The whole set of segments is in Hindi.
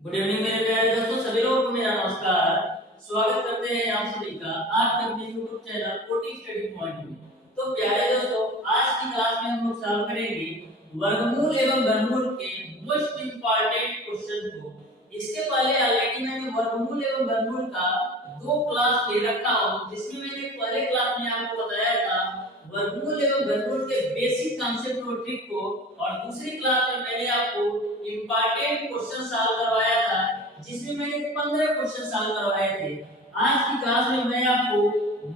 गुड इवनिंग मेरे प्यारे दोस्तों, सभी लोगों को मेरा नमस्कार। स्वागत करते हैं आप सभी का आपके अपने YouTube channel OT study point में। तो प्यारे दोस्तों, आज की क्लास में हम लोग सॉल्व करेंगे वर्गमूल एवं घनमूल के मोस्ट इंपॉर्टेंट क्वेश्चन को। इसके पहले ऑलरेडी मैंने वर्गमूल एवं घनमूल का दो क्लास ले रखा हूँ, जिसमें मैंने पहले क्लास में आपको बताया था वर्गमूल एवं घनमूल के बेसिक कॉन्सेप्ट और ट्रिक को, और दूसरी क्लास में मैंने आपको इंपॉर्टेंट क्वेश्चन सॉल्व करवाया था, जिसमें मैंने 15 क्वेश्चन सॉल्व करवाए थे। आज की क्लास में मैं आपको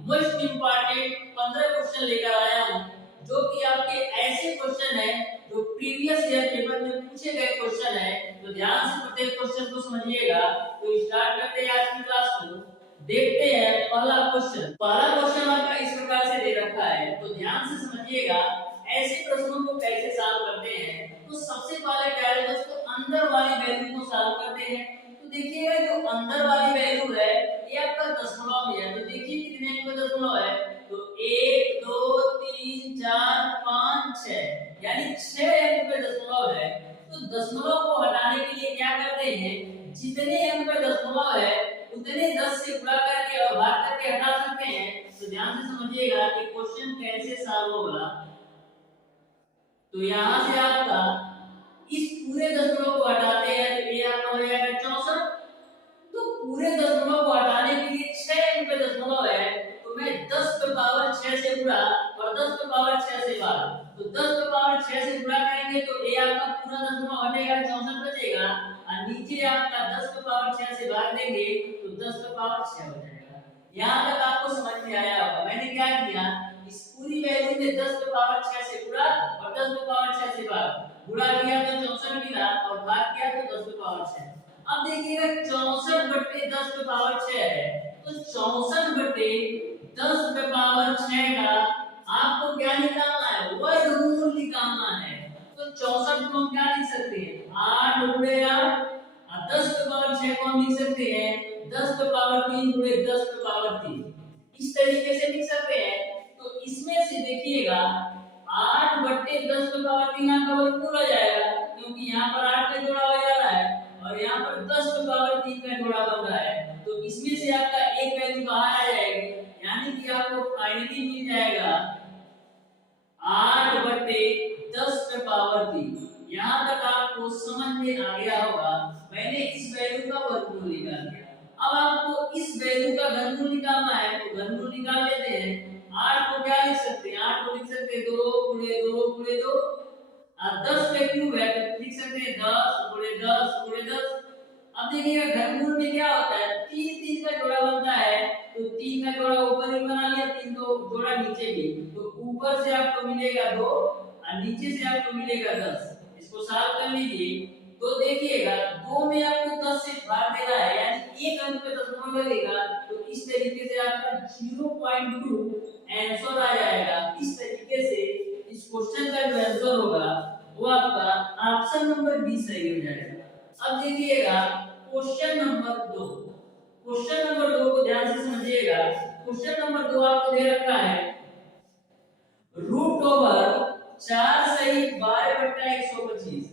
मोस्ट इंपॉर्टेंट 15 क्वेश्चन लेकर आया हूं, जो कि आपके ऐसे क्वेश्चन है जो प्रीवियस ईयर पेपर में पूछे गए क्वेश्चन है। तो ध्यान से प्रत्येक क्वेश्चन को समझिएगा। तो स्टार्ट करते हैं आज की क्लास को। देखते हैं पहला क्वेश्चन आपका इस प्रकार से दे रखा है, तो ध्यान से समझिएगा ऐसे प्रश्नों को कैसे सॉल्व करते हैं। तो सबसे पहले प्यारे दोस्तों अंदर वाली वैल्यू को सॉल्व करते हैं। तो देखिएगा जो अंदर वाली वैल्यू है ये आपका दशमलव में है। तो देखिए कितने अंक में दशमलव है, तो 1 2 3 4 5 6, यानी 6 अंक पे दशमलव है। तो दशमलव को हटाने के लिए क्या करते हैं, जितने अंक पे दशमलव है उतने 10 से गुणा करके और भाग करके हटा सकते हैं। तो ध्यान से समझिएगा कि क्वेश्चन कैसे सॉल्व होगा। तो यहाँ से आपका इस पूरे दशमलव को हटाते हैं तो ये आपका हो जाएगा 64। तो पूरे दशमलव को हटाने के लिए 6 अंक पे दशमलव है, तो मैं 10 पे पावर 6 से गुणा और 10 पे पावर 6 से भाग। तो 10 पे पावर 6 से गुणा करेंगे तो ये आपका पूरा दशमलव हटेगा, 64 बचेगा, और नीचे आपका 10 पे पावर 6 से भाग देंगे तो 10 पे पावर 6 हो जाएगा। यहाँ तक आपको समझ में आया होगा। मैंने क्या किया, इस पूरी वैल्यू में 10 पे पावर 6 से गुणा और 10 पे पावर 6 से भाग। गुणा किया तो 64 मिला और भाग किया तो 10 पे पावर 6। अब देखिएगा 64 बटे 10 पे पावर 6 है, तो 64 बटे 10 पे पावर 6 का आपको क्या निकालना है, वर्गमूल निकालना है। तो 64 को हम क्या लिख सकते हैं, 8 गुणे 8, और 10 पे पावर 6 को हम लिख सकते हैं 10 पे पावर 3 गुणे 10 पे पावर 3। इस तरीके से लिख सकते हैं। तो इसमें से देखिएगा 8 बटे 10 पे पावर 3 आपका वर्गमूल आ जाएगा, क्योंकि यहाँ पर 8 का जोड़ा हो जा रहा है और यहाँ पर 10 पे पावर 3 का जोड़ा बन रहा है। तो इसमें से आपका एक वैल्यू बाहर आ जाएगी, यानी कि आपको फाइनली मिल जाएगा 8 बटे 10 पे पावर 3। यहाँ तक आपको समझ में आ गया होगा। मैंने इस वैल्यू का वर्गमूल निकाल दिया। अब आपको इस वैल्यू का घनमूल निकालना है, तो घनमूल निकाल लेते हैं। 8 को क्या लिख सकते हैं, 8 को लिख सकते हैं 2 गुणे 2 गुणे 2, और 10 पे क्यूब है तो लिख सकते हैं 10 गुणे 10 गुणे 10। अब देखिएगा घनमूल में क्या होता है, 3 3 का जोड़ा बनता है, तो 3 का जोड़ा ऊपर भी बना लिया, 3 को जोड़ा नीचे भी। तो ऊपर से आपको मिलेगा 2 और नीचे से आपको मिलेगा 10। इसको सॉल्व कर लीजिए। तो देखिएगा 2 में आपको 10 से भाग देना है, यानी एक अंक पे दशमलव लगेगा। तो इस तरीके से आपका 0.2 आंसर आ जाएगा। इस तरीके से इस क्वेश्चन का जो आंसर होगा वो आपका ऑप्शन नंबर बी सही हो जाएगा। अब देखिएगा क्वेश्चन नंबर 2। क्वेश्चन नंबर 2 को ध्यान से समझिएगा। क्वेश्चन नंबर 2 आपको दे रखा है रूट ओवर 4 सही 12 बटा 125।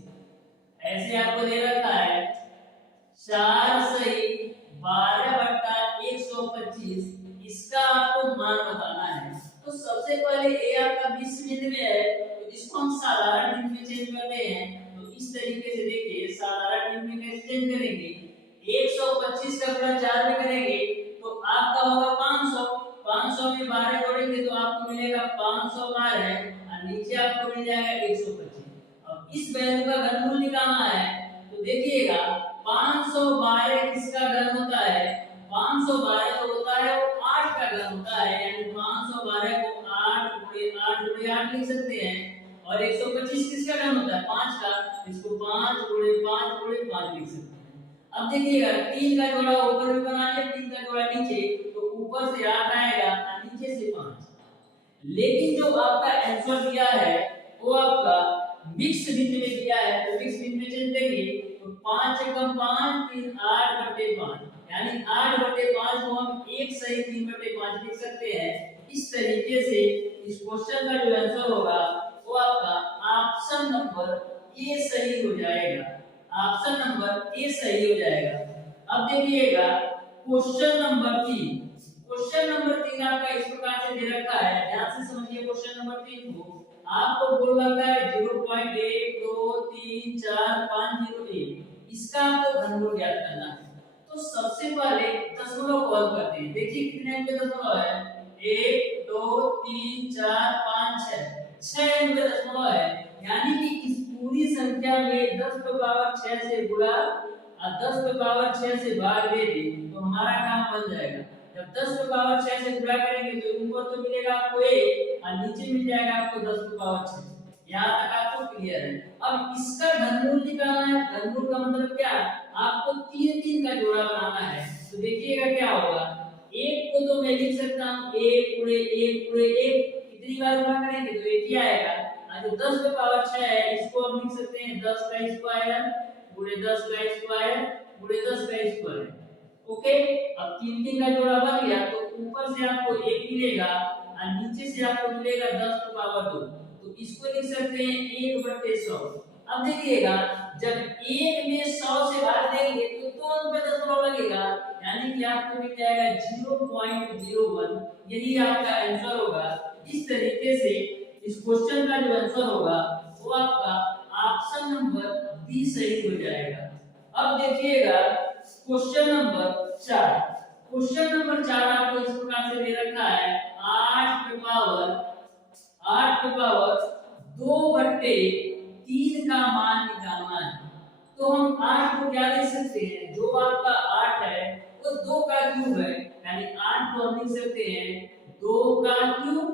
ऐसे आपको दे रखा है 4 सही 12 बटा 125, इसका आपको मान बताना है। तो सबसे पहले ए आपका 20 बिंदु में है, तो इसको हम साधारण बिंदु में चेंज करते हैं। तो इस तरीके से देखिए साधारण बिंदु में कैसे चेंज करेंगे, 125 का गुणा 4 में करेंगे तो आपका होगा 500। 500 में 12 जोड़ेंगे तो आपको मिलेगा 512, और नीचे आपको मिल जाएगा 125। अब इस वैल्यू का घनमूल निकालना है। तो देखिएगा 512 किसका घन होता है, 512 जो होता है वो 8 का घन होता है, यानी 512 को 8 गुणे 8 गुणे 8 लिख सकते हैं। और 125 किसका घन होता है, 5 का, इसको 5 गुणे 5 गुणे 5 लिख सकते हैं। अब देखिएगा 3 का जोड़ा ऊपर भी बना लिया, 3 का जोड़ा नीचे, तो ऊपर से 8 आएगा और नीचे से 5। लेकिन जो आपका आंसर दिया है वो आपका मिक्स बिंदु में दिया है, तो मिक्स बिंदु में चेंज देंगे तो 5 एकम 5 3 8 बटे 5, यानी 8 बटे 5 को हम 1 सही 3 बटे 5 लिख सकते हैं। इस तरीके से इस क्वेश्चन का जो आंसर होगा वो आपका ऑप्शन नंबर ए सही हो जाएगा। ऑप्शन नंबर ए सही हो जाएगा। अब देखिएगा क्वेश्चन नंबर 3। क्वेश्चन नंबर 3 आपका इस प्रकार से दे रखा है, ध्यान से समझिए क्वेश्चन नंबर 3 को। आपको बोल रखा है 0.1234501, इसका आपको घनमूल ज्ञात करना है। तो सबसे पहले दशमलव को हल करते हैं। देखिए कितने अंक पे दशमलव है, 1 2 3 4 5 6, 6 अंक पे दशमलव है। यानी कि इस पूरी संख्या में 10 की पावर 6 से गुणा और 10 की पावर 6 से भाग दे दे तो हमारा काम बन जाएगा। जब 10 की पावर 6 से गुणा करेंगे तो ऊपर तो मिलेगा आपको 1 और नीचे मिल जाएगा आपको 10 की पावर 6। यहाँ तक आपको क्लियर है। अब इसका घनमूल निकालना है। घनमूल का मतलब क्या, आपको 3 का जोड़ा बनाना है। तो देखिएगा क्या होगा, 1 को तो मैं लिख सकता हूँ 1 गुणे 1 गुणे 1, कितनी बार गुणा करेंगे तो 1 ही आएगा। और जो 10 की पावर 6 है इसको हम लिख सकते हैं 10 का स्क्वायर गुणे 10 का स्क्वायर गुणे 10 का स्क्वायर। ओके, अब 3 का जोड़ा बन गया तो ऊपर से आपको 1 मिलेगा और नीचे से आपको मिलेगा 10 की पावर 2। तो इसको लिख सकते हैं 1/100। अब देखिएगा जब 1 में 100 से भाग देंगे तो 2 अंक पे दशमलव लगेगा, यानी कि आपको मिल जाएगा 0.01। यही आपका आंसर होगा। इस तरीके से इस क्वेश्चन का जो आंसर होगा वो आपका ऑप्शन नंबर बी सही हो जाएगा। अब देखिएगा क्वेश्चन नंबर 4। क्वेश्चन नंबर 4 आपको इस प्रकार से दे रखा है 8 की पावर 2/3 का मान निकालना है। तो हम 8 को क्या लिख सकते हैं, जो आपका 8 है वो 2 का क्यूब है, यानी 8 को हम लिख सकते हैं 2 का क्यूब।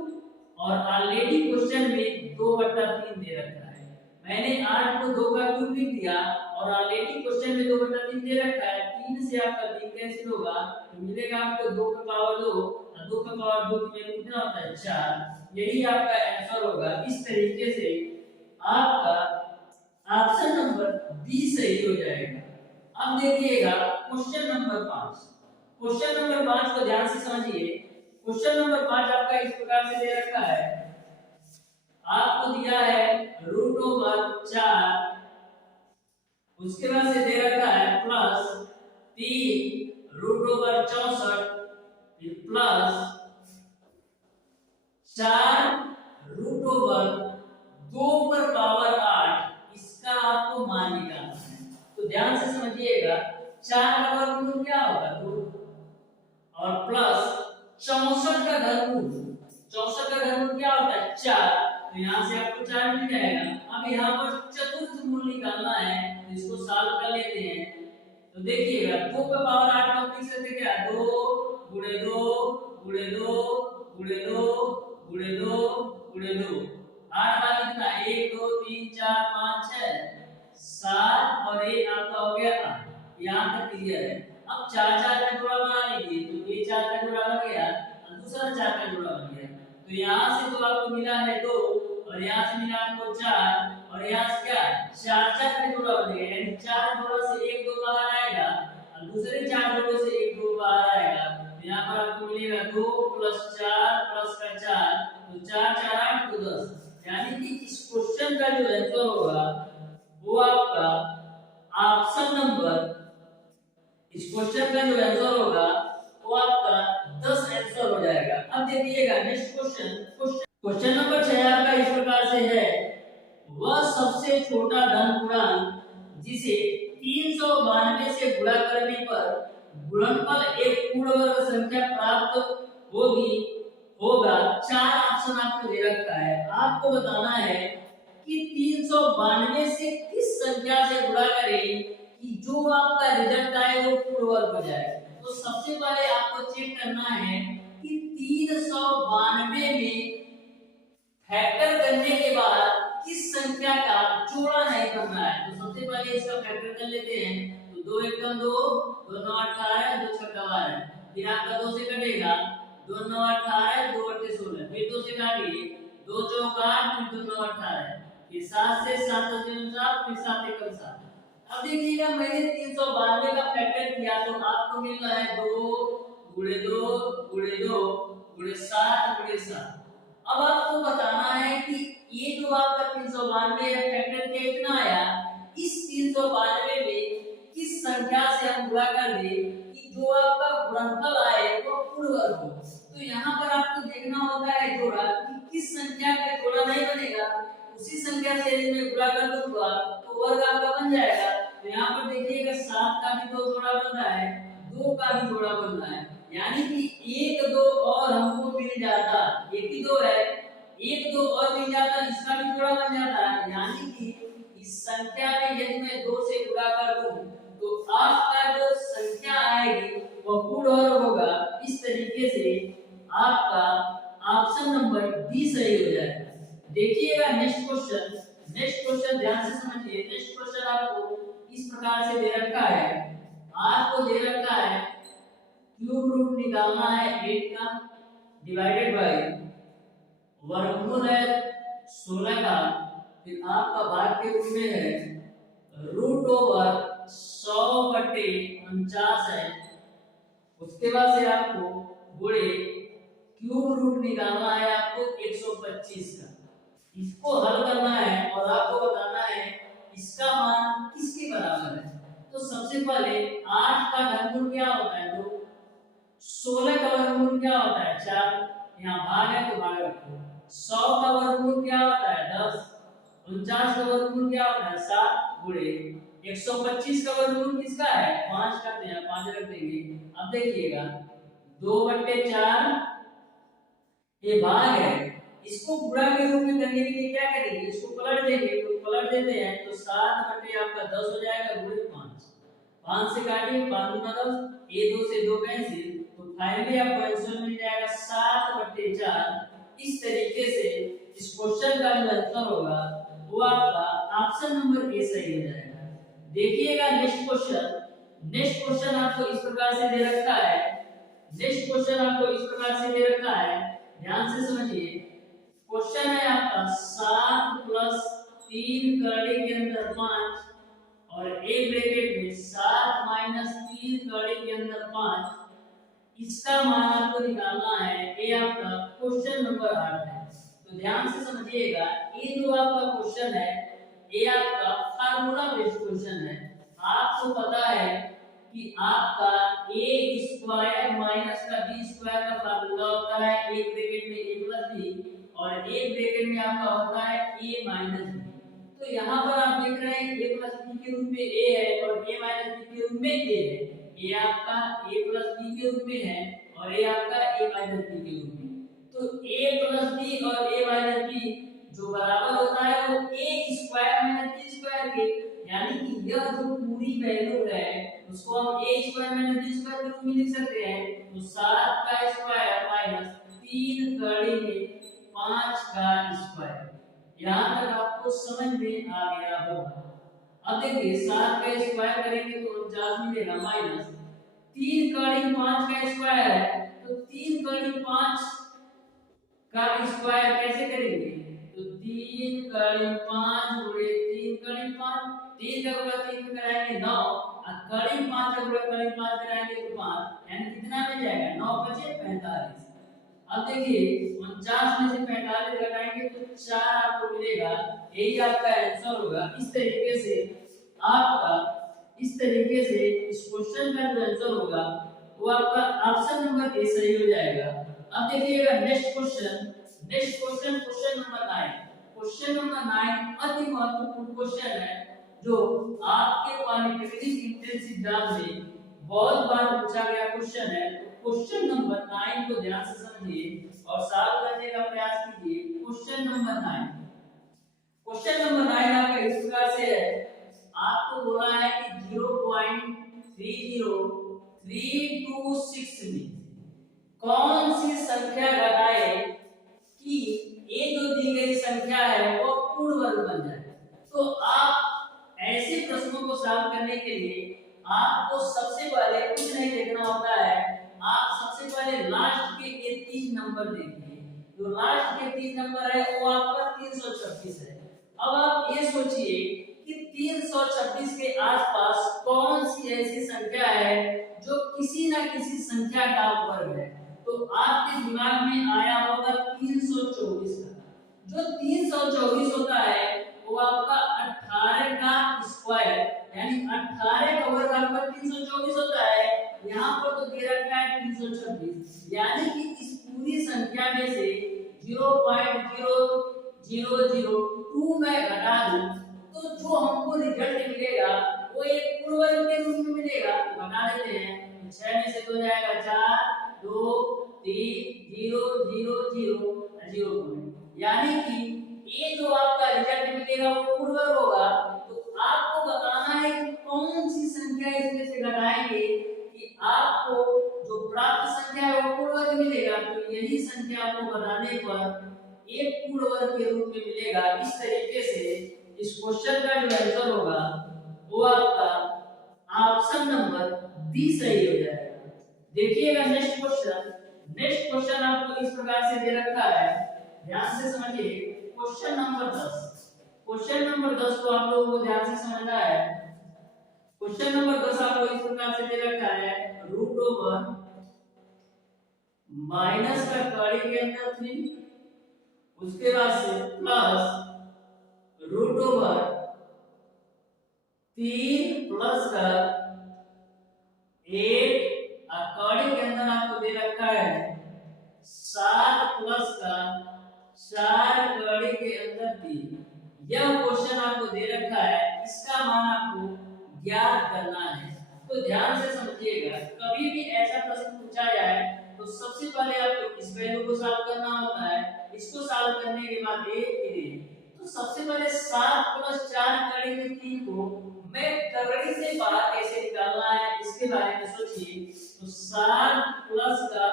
और ऑलरेडी क्वेश्चन में 2/3 दे रखा है। मैंने 8 को 2 का क्यूब लिख दिया और ऑलरेडी क्वेश्चन में 2/3 दे रखा है। 3 से आपका 3 कैंसिल होगा तो मिलेगा आपको 2 का पावर 2 और 2 का पावर 2 की वैल्यू कितना होता है 4। यही आपका आंसर होगा। इस तरीके से आपका ऑप्शन नंबर बी सही हो जाएगा। अब देखिएगा क्वेश्चन नंबर 5। क्वेश्चन नंबर 5 को ध्यान से समझिए। क्वेश्चन नंबर 5 आपका इस प्रकार से दे रखा है, आपको दिया है √4, उसके बाद से दे रखा है प्लस 3 √64, फिर प्लस 4 √2 पर पावर 8, इसका आपको मान निकालना है। तो ध्यान से समझिएगा, 4 का वर्गमूल क्या होगा 2 और प्लस 64 का घनमूल, 64 का घनमूल क्या होता है 4। तो यहाँ से आपको 4 मिल जाएगा। अब यहाँ पर चतुर्थ मूल निकालना है, तो इसको सॉल्व कर लेते हैं। तो देखिएगा 2 का पावर 8 का लिख सकते क्या, 2 गुणे 2 गुणे 2 गुणे 2 गुणे 2 गुणे 2, 8 बार कितना 1 2 3 4 5 6 7 और 1 आपका हो गया 8। यहाँ तक क्लियर है। अब 4 4 का जोड़ा बना लीजिए, तो ये 4 का जोड़ा बन गया और दूसरा 4 का जोड़ा बन गया। तो यहाँ से तो आपको मिला है 2 और यहाँ से मिला आपको 4 और यहाँ से क्या 4 4 का जोड़ा बन गया, यानी 4 जोड़ा से 1 2 बाहर आएगा और दूसरे 4 जोड़ों से 1 2 बाहर आएगा। तो यहाँ पर आपको मिलेगा 2 + 4 + का 4, तो 4 4 8 तो 10। यानी कि इस क्वेश्चन का जो आंसर होगा वो आपका ऑप्शन नंबर, इस क्वेश्चन का जो आंसर होगा वो आपका 10 आंसर हो जाएगा। अब देखिएगा नेक्स्ट क्वेश्चन, क्वेश्चन नंबर 6 आपका इस प्रकार से है, वह सबसे छोटा धन पूर्णांक जिसे 392 से गुणा करने पर गुणनफल एक पूर्ण वर्ग संख्या प्राप्त होगा। 4 ऑप्शन आपको दे रखा है। आपको बताना है कि 392 से किस संख्या से गुणा करें कि जो आपका रिजल्ट आए वो पूर्ण वर्ग हो जाए। तो सबसे पहले आपको चेक करना है कि 392 में फैक्टर करने के बाद किस संख्या का जोड़ा नहीं करना है। तो सबसे पहले इसका फैक्टर कर लेते हैं। तो 2 1 2 2 9 18 2 6 12, फिर आपका 2 से कटेगा 2 9 18 2 8 16, फिर 2 से काटिए 2 4 8 फिर 2 9 18, फिर 7 से 7 7 फिर 7 1 7। अब देखिएगा मैंने 392 का फैक्टर किया तो आपको मिल रहा है 2 गुणे 2 गुणे 2 गुणे 7 गुणे 7। अब आपको बताना है कि ये जो आपका 392 फैक्टर कितना आया, इस 392 में किस संख्या से हम गुणा कर दे कि जो आपका गुणनफल आए वो पूर्ण वर्ग हो। तो यहाँ पर आपको देखना होता है जोड़ा कि किस संख्या का जोड़ा नहीं बनेगा, उसी संख्या से यदि मैं गुणा कर दूंगा तो वर्ग आपका बन जाएगा। तो यहाँ पर देखिएगा 7 का भी 2 जोड़ा बन रहा है, 2 का भी जोड़ा बन रहा है, यानी कि 1 2 और हमको मिल जाता, 1 ही 2 है, 1 2 और मिल जाता, इसका भी जोड़ा बन जाता है। यानी कि इस संख्या में यदि मैं 2 से गुणा कर दूं तो आपका जो संख्या आएगी वो पूर्ण वर्ग होगा। इस तरीके से आपका ऑप्शन नंबर डी सही हो जाएगा। देखिएगा नेक्स्ट क्वेश्चन ध्यान से समझिए। नेक्स्ट क्वेश्चन आपको इस प्रकार से दे रखा है, आपको दे रखा है क्यूब रूट निकालना है 8 का डिवाइडेड बाय वर्गमूल है 16 का, फिर आपका भाग के रूप में है रूट ओवर 100/49 है। उसके बाद से आपको गुणे क्यूब रूट निकालना है आपको 125 का, इसको हल करना है और आपको बताना है इसका मान किसके बराबर है। तो सबसे पहले 8 का घनमूल क्या होता है 2, 16 का वर्गमूल क्या होता है 4, यहाँ भाग है तो भाग रखो, 100 का वर्गमूल क्या होता है 10, 49 का वर्गमूल क्या होता है 7 गुणे 125 का वर्गमूल किसका है 5 का, तो यहाँ 5 रख देंगे। अब देखिएगा 2/4 ये भाग है, इसको गुणा के रूप में करने के लिए क्या करेंगे, इसको पलट देंगे। तो पलट देते हैं तो 7 आपका 10 हो जाएगा गुणे 5, 5 से काटिए 5 दूना 10, ये 2 से 2 कैंसिल, तो फाइनली आपको आंसर मिल जाएगा 7/4। इस तरीके से इस क्वेश्चन का जो आंसर होगा वो आपका ऑप्शन नंबर ए सही हो जाएगा। देखिएगा नेक्स्ट क्वेश्चन आपको इस प्रकार से दे रखा है, नेक्स्ट क्वेश्चन आपको इस प्रकार से दे रखा है, ध्यान से समझिए। क्वेश्चन है आपका 7 + 3 कड़ी के अंदर 5 और एक ब्रैकेट में 7 - 3 कड़ी के अंदर 5, इसका मान आपको निकालना है। ये आपका क्वेश्चन नंबर 8 है। तो ध्यान से समझिएगा, ये जो आपका क्वेश्चन है ये आपका फार्मूला बेस्ड क्वेश्चन है। आपको पता है कि आपका a² - का b² का फार्मूला होता है, एक ब्रैकेट में a + b और एक ब्रैकेट में आपका होता है a - b। तो यहाँ पर आप देख रहे हैं a + b के रूप में a है और a - b के रूप में a है। ये आपका a + b के रूप में है और ये आपका a - b के रूप में। तो a + b और a - b जो बराबर होता है वो a² - b² के, यानी कि यह जो पूरी वैल्यू है उसको हम a² - b² के रूप में लिख सकते हैं। तो 7 का स्क्वायर - 3 कड़ी में 5 का स्क्वायर। यहाँ तक आपको समझ में आ गया होगा। अब देखिए 7 का स्क्वायर करेंगे तो 49 मिलेगा, माइनस 3 कड़ी 5 का स्क्वायर है, तो 3 कड़ी 5 का स्क्वायर कैसे करेंगे, तो 3 कड़ी 5 गुणे 3 कड़ी 5, 3 का गुणा 3 में कराएंगे 9 और कड़ी 5 का गुणा कड़ी 5 कराएंगे तो 5, यानी कितना मिल जाएगा 9 × 5 = 45। अब देखिए 49 में से 45 घटाएंगे तो 4 आपको मिलेगा, यही आपका आंसर होगा। इस तरीके से इस क्वेश्चन का जो आंसर होगा वो आपका ऑप्शन नंबर ए सही हो जाएगा। अब देखिएगा next question question number 9। Question number 9 अति महत्वपूर्ण क्वेश्चन है जो आपके पॉलिटेक्निक एंट्रेंस एग्जाम में बहुत बार पूछा गया क्वेश्चन है। क्वेश्चन नंबर 9 को ध्यान से समझिए और सॉल्व करने का प्रयास कीजिए। क्वेश्चन नंबर 9 आपका इस प्रकार से है, आपको बोला है कि 0.30326 में कौन सी संख्या घटाए कि ये जो दी गई संख्या है वो पूर्ण वर्ग बन जाए। तो आप ऐसे प्रश्नों को सॉल्व करने के लिए आपको सबसे पहले कुछ नहीं देखना होता है, आप सबसे पहले लास्ट के ये 3 नंबर देखिए। जो लास्ट के 3 नंबर है वो आपका 326 है। अब आप ये सोचिए कि 326 के आसपास कौन सी ऐसी संख्या है जो किसी ना किसी संख्या का वर्ग है। तो आपके दिमाग में आया होगा 324 का। जो 324 होता है वो आपका 18 का स्क्वायर यानी 18 का वर्ग आपका 324 होता है। यहाँ पर तो दे रखा है 326 यानी कि इस पूरी संख्या में से 0.0002 मैं घटा दूं तो जो हमको रिजल्ट मिलेगा वो एक पूर्ण वर्ग के रूप में मिलेगा। तो घटा देते हैं 6 में से 2 जाएगा 4 2 3 0 0 0 0 यानी कि ये जो आपका रिजल्ट मिलेगा वो पूर्ण वर्ग होगा। तो आपको बताना है कि कौन सी संख्या इसमें से घटाएंगे कि आपको जो प्राप्त संख्या है वो पूर्ण वर्ग मिलेगा। तो यही संख्या आपको बताने पर एक पूर्ण वर्ग के रूप में मिलेगा। इस तरीके से इस क्वेश्चन का जो आंसर होगा वो आपका ऑप्शन नंबर बी सही हो जाएगा। देखिएगा नेक्स्ट क्वेश्चन आपको इस प्रकार से दे रखा है, ध्यान से समझिए। क्वेश्चन नंबर 10 को आप लोगों को ध्यान से समझना है। क्वेश्चन नंबर 10 आपको इस प्रकार से दे रखा है रूट ओवर माइनस का कड़ी के अंदर 3 उसके बाद से प्लस रूट ओवर 3 प्लस का 8 कड़ी के अंदर आपको दे रखा है 7 प्लस का 4 कड़ी के अंदर 3। यह क्वेश्चन आपको दे रखा है, इसका मान आपको ज्ञात करना है। तो ध्यान से समझिएगा, कभी भी ऐसा प्रश्न पूछा जाए तो सबसे पहले आपको इस वैल्यू को सॉल्व करना होता है। इसको सॉल्व करने के बाद ये तो सबसे पहले 7 प्लस 4 कड़ी में 3 को मैं कड़ी से बाहर कैसे निकालना है इसके बारे में सोचिए। तो 7 प्लस का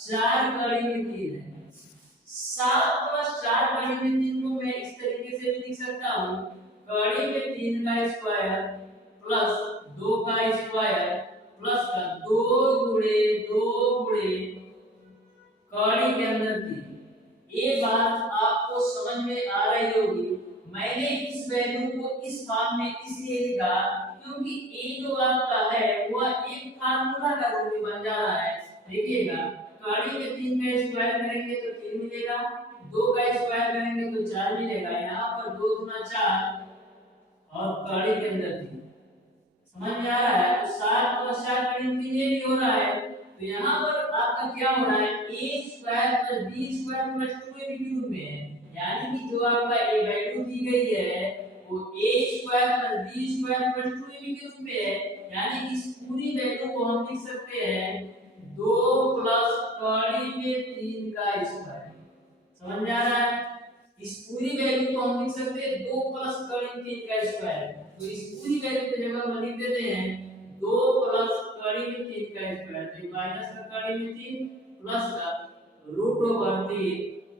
4 कड़ी में 3 है। 7 प्लस 4 कड़ी में 3 को मैं इस तरीके से भी लिख सकता हूँ, कड़ी में 3 का स्क्वायर प्लस 2 का स्क्वायर प्लस का 2 गुणे कड़ी के अंदर 3। ये बात आपको समझ में आ रही होगी। मैंने इस वैल्यू को इस फॉर्म में इसलिए लिखा क्योंकि ये जो आपका है वह एक फार्मूला का रूप में बन जा रहा है। देखिएगा, कड़ी में 3 का स्क्वायर करेंगे तो 3 मिलेगा, 2 का स्क्वायर करेंगे तो 4 मिलेगा। यहाँ पर 2 गुना 4 और कड़ी के अंदर 3। समझ में आ रहा है? तो 7 प्लस 4 कड़ी में 3 ये भी हो रहा है। तो यहाँ पर आपका क्या हो रहा है, a square plus b square plus 2ab के रूप में है। यानी कि जो आपका a वैल्यू दी गई है वो a square plus b square plus 2ab के रूप में है। यानी इस पूरी वैल्यू को हम लिख सकते हैं 2 प्लस कड़ी में 3 का स्क्वायर। समझ में आ रहा है? इस पूरी वैल्यू को हम लिख सकते हैं 2 प्लस कड़ी में 3 का स्क्वायर। तो इस पूरी वैल्यू की जगह पर लिख देते हैं 2 प्लस कड़ी में 3 का स्क्वायर। तो माइनस का कड़ी में 3 प्लस का रूट ओवर 3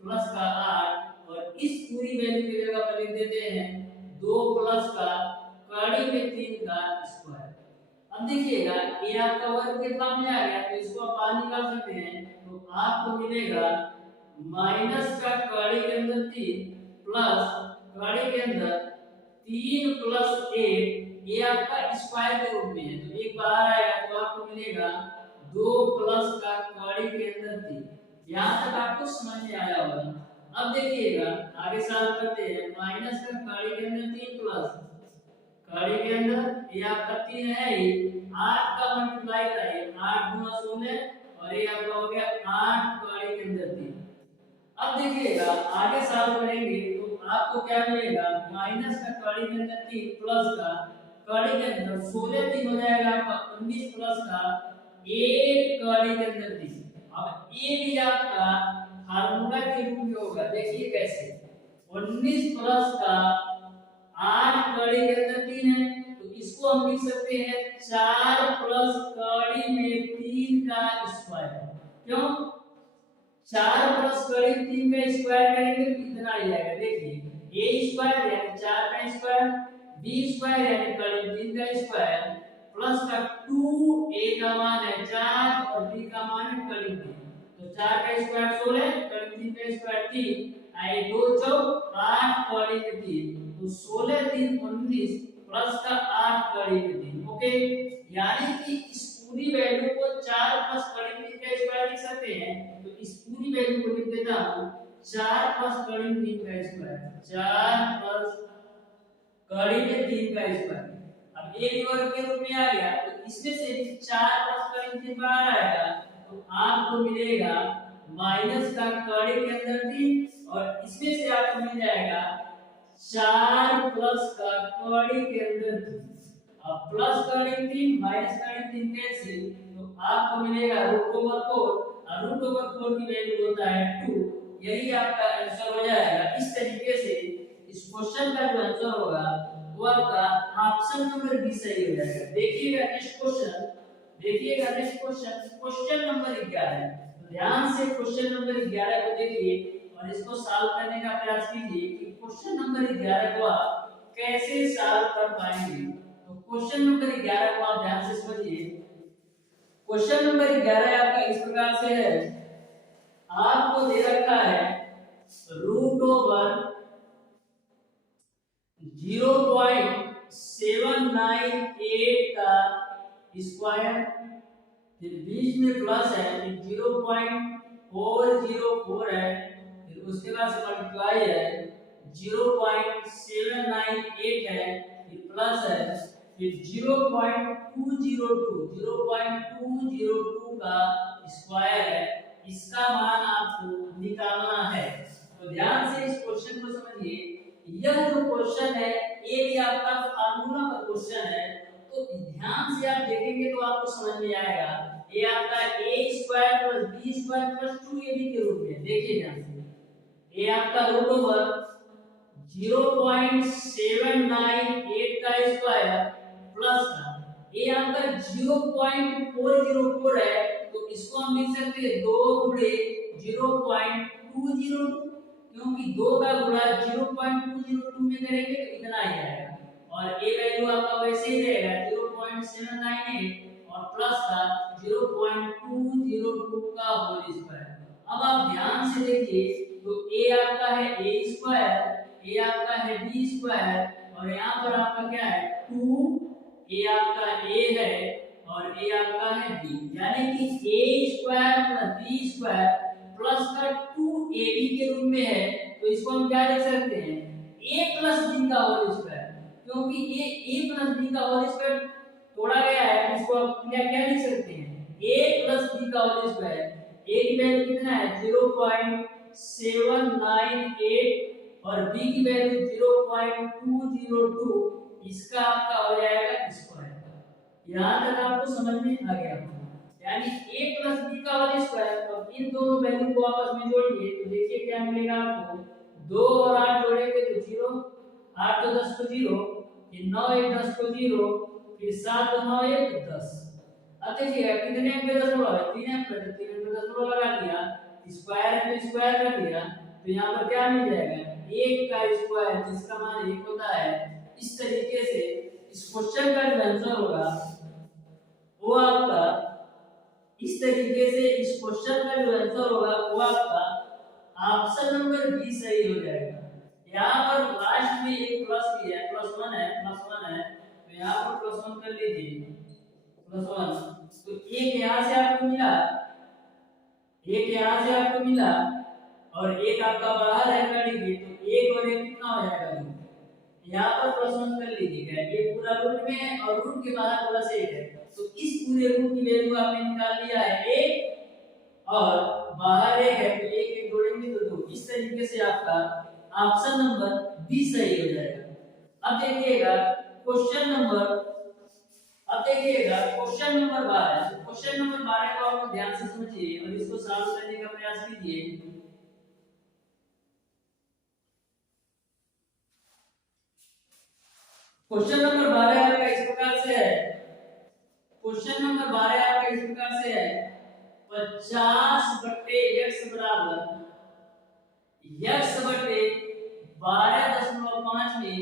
प्लस का 8 और इस पूरी वैल्यू की जगह पर लिख देते हैं 2 प्लस का कड़ी में 3 का स्क्वायर। अब देखिएगा, ये आपका वर्ग के फॉर्म में आ गया तो इसको आप बाहर निकाल सकते हैं। तो आपको मिलेगा माइनस का कड़ी के अंदर 3 प्लस कड़ी के अंदर 3 प्लस 8 ये आपका स्क्वायर के रूप में है। तो एक बाहर आएगा तो आपको मिलेगा 2 प्लस का कड़ी के अंदर 3। यहाँ तक आपको समझ में आया होगा। अब देखिएगा आगे सॉल्व करते हैं। माइनस का कड़ी के अंदर 3 प्लस कड़ी के अंदर ये आपका 3 है ही 8 का मल्टीप्लाई कराइए 8 गुना 16 और ये आपका हो गया 8 कड़ी के अंदर 3। अब देखिएगा आगे सॉल्व करेंगे तो आपको क्या मिलेगा, माइनस का कड़ी के अंदर 3 प्लस का कड़ी के अंदर 16 3 हो जाएगा आपका 19 प्लस का 8 कड़ी के अंदर 3। अब ये भी आपका फार्मूला के रूप में होगा। देखिए कैसे, 19 प्लस का 8 कड़ी के अंदर 3 है तो इसको हम लिख सकते हैं 4 प्लस कड़ी में 3 का स्क्वायर। क्यों? 4 प्लस कड़ी 3 का स्क्वायर करेंगे तो कितना आ जाएगा, देखिए a स्क्वायर यानी 4 का स्क्वायर, b स्क्वायर यानी कड़ी 3 का स्क्वायर प्लस का 2a का मान है 4 और b का मान है कड़ी 3। तो 4 का स्क्वायर 16 कड़ी 3 का स्क्वायर 3 आए 2 चौक 8 कड़ी में 3 तो 16 3 19 प्लस का 8 कड़ी में 3। ओके, यानी कि इस पूरी वैल्यू को 4 प्लस कड़ी में 3 का स्क्वायर लिख सकते हैं। तो इस पूरी वैल्यू को लिख देता हूं 4 प्लस कड़ी में 3 का स्क्वायर 4 प्लस कड़ी के 3 का स्क्वायर। अब एक वर्ग के रूप में आ गया तो इसमें से भी 4 प्लस कड़ी 3 बाहर आएगा तो आपको मिलेगा माइनस का कड़ी के अंदर 3 और इसमें से आपको मिल जाएगा 4 प्लस का कड़ी के अंदर 3। अब प्लस कड़ी 3 माइनस कड़ी 3 कैंसिल तो आपको मिलेगा √4 और √4 की वैल्यू होता है 2। यही आपका आंसर हो जाएगा। इस तरीके से इस क्वेश्चन का जो आंसर होगा वो आपका ऑप्शन नंबर बी सही हो जाएगा। देखिएगा नेक्स्ट क्वेश्चन, देखिएगा नेक्स्ट क्वेश्चन, क्वेश्चन नंबर 11। तो ध्यान से क्वेश्चन नंबर 11 को देखिए और इसको सॉल्व करने का प्रयास कीजिए कि क्वेश्चन नंबर 11 को आप कैसे सॉल्व कर पाएंगे। तो क्वेश्चन नंबर 11 को आप ध्यान से समझिए। क्वेश्चन नंबर 11 आपका इस प्रकार से है, आपको दे रखा है √0.798 का स्क्वायर, फिर बीच में प्लस है, फिर 0.404 है, फिर उसके बाद से मल्टीप्लाई है, 0.798 है, फिर प्लस है, फिर 0.202 का स्क्वायर है। इसका मान आपको निकालना है। तो ध्यान से इस क्वेश्चन को समझिए। यह जो क्वेश्चन है ये भी आपका फार्मूला का क्वेश्चन है, तो ध्यान से आप देखेंगे तो आपको समझ में आएगा। ये आपका a square plus b square plus 2ab के रूप में देखिए ध्यान से। ये आपका √0.798 का स्क्वायर प्लस का ये आपका 0.404 है, तो इसको हम लिख सकते हैं 2 गुणे 0.202, क्योंकि 2 का गुणा 0.202 में करेंगे तो इतना ही आएगा और ये वैल्यू आपका वैसे ही रहेगा 0.798 और प्लस का 0.202 का होल स्क्वायर। अब आप ध्यान से देखिए तो a आपका है a स्क्वायर, a आपका है b स्क्वायर और यहाँ पर आपका क्या है 2, a आपका a है और a आपका है b, यानी कि a square plus b square plus का 2ab के रूप में है। तो इसको हम क्या लिख सकते हैं a प्लस b का होल स्क्वायर, क्योंकि ये a प्लस b का होल स्क्वायर तोड़ा गया है, इसको आप क्या लिख सकते हैं a प्लस b का होल स्क्वायर। a की वैल्यू कितना है 0.798 और b की वैल्यू 0.202, इसका आपका हो जाएगा स्क्वायर। यहां तक आपको समझ में आ गया होगा, यानी a प्लस b का होल स्क्वायर। अब इन दोनों वैल्यू को आपस में जोड़िए तो देखिए क्या मिलेगा आपको। 2 और 8 जोड़ेंगे तो 0, 8 तो 10 को 0, फिर 9 1 10 को 0, फिर 7 तो 9 1 10। अब देखिए कितने अंक पे दशमलव है 3 अंक पे, 3 अंक पे दशमलव लगा दिया, स्क्वायर है तो स्क्वायर कर दिया, तो यहाँ पर क्या मिल जाएगा 1 का स्क्वायर जिसका मान 1 होता है। इस तरीके से इस क्वेश्चन का जो आंसर होगा वो आपका इस तरीके से इस क्वेश्चन का जो आंसर होगा वो आपका ऑप्शन नंबर बी सही हो जाएगा। यहाँ पर लास्ट में एक प्लस भी है, प्लस 1 है, तो यहाँ पर प्लस 1 कर लीजिए, प्लस 1। तो एक यहाँ से आपको मिला, एक यहाँ से आपको मिला और एक आपका बाहर है कड़ी के, तो एक और एक कितना हो जाएगा 2। यहाँ पर प्लस 1 कर लीजिएगा, ये पूरा रूट में है और रूट के बाहर प्लस 1 है, तो इस पूरे रूट की वैल्यू आपने निकाल लिया है 1 और बाहर 1 है, तो 1 1 जोड़ेंगे तो 2। इस तरीके से आपका ऑप्शन नंबर बी सही हो जाएगा। अब देखिएगा क्वेश्चन नंबर 12। क्वेश्चन नंबर 12 को आप ध्यान से समझिए और इसको सॉल्व करने का प्रयास कीजिए। क्वेश्चन नंबर 12 आपका इस प्रकार से है, क्वेश्चन नंबर 12 आपका इस प्रकार से है 50/x बराबर x बटे 12.5 में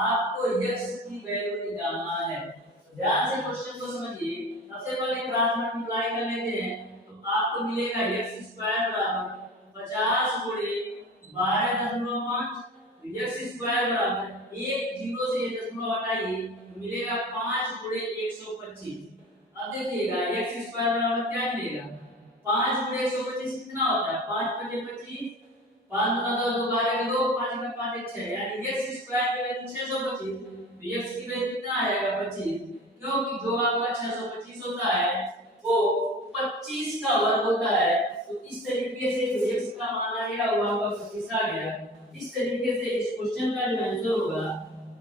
आपको x की वैल्यू निकालना है। तो ध्यान से क्वेश्चन को समझिए। सबसे पहले क्रॉस मल्टीप्लाई कर लेते हैं तो आपको मिलेगा x स्क्वायर बराबर 50 गुणे 12.5, x स्क्वायर बराबर 1 0 से ये दशमलव हटाइए तो मिलेगा 5 गुणे 125। अब देखिएगा x स्क्वायर बराबर क्या मिलेगा 5 गुणे 125 कितना होता है 5 × 25 5 गुना 10 दो बारह के 2 5 में 5 एक 6 यानी x स्क्वायर की वैल्यू 625 तो x की वैल्यू कितना आएगा 25 क्योंकि जो आपका 625 होता है वो 25 का वर्ग होता है तो इस तरीके से जो x का मान आ गया वो आपका 25 आ गया। इस तरीके से इस क्वेश्चन का जो आंसर होगा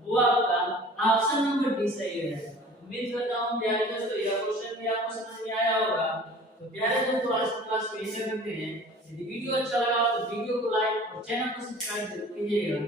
वो आपका ऑप्शन नंबर डी सही है। उम्मीद करता हूं प्यारे दोस्तों यह क्वेश्चन भी आपको समझ में आया होगा। तो प्यारे दोस्तों आज की क्लास को यहीं तक रखते हैं। यदि वीडियो अच्छा लगा तो वीडियो को लाइक और चैनल को सब्सक्राइब जरूर कीजिएगा।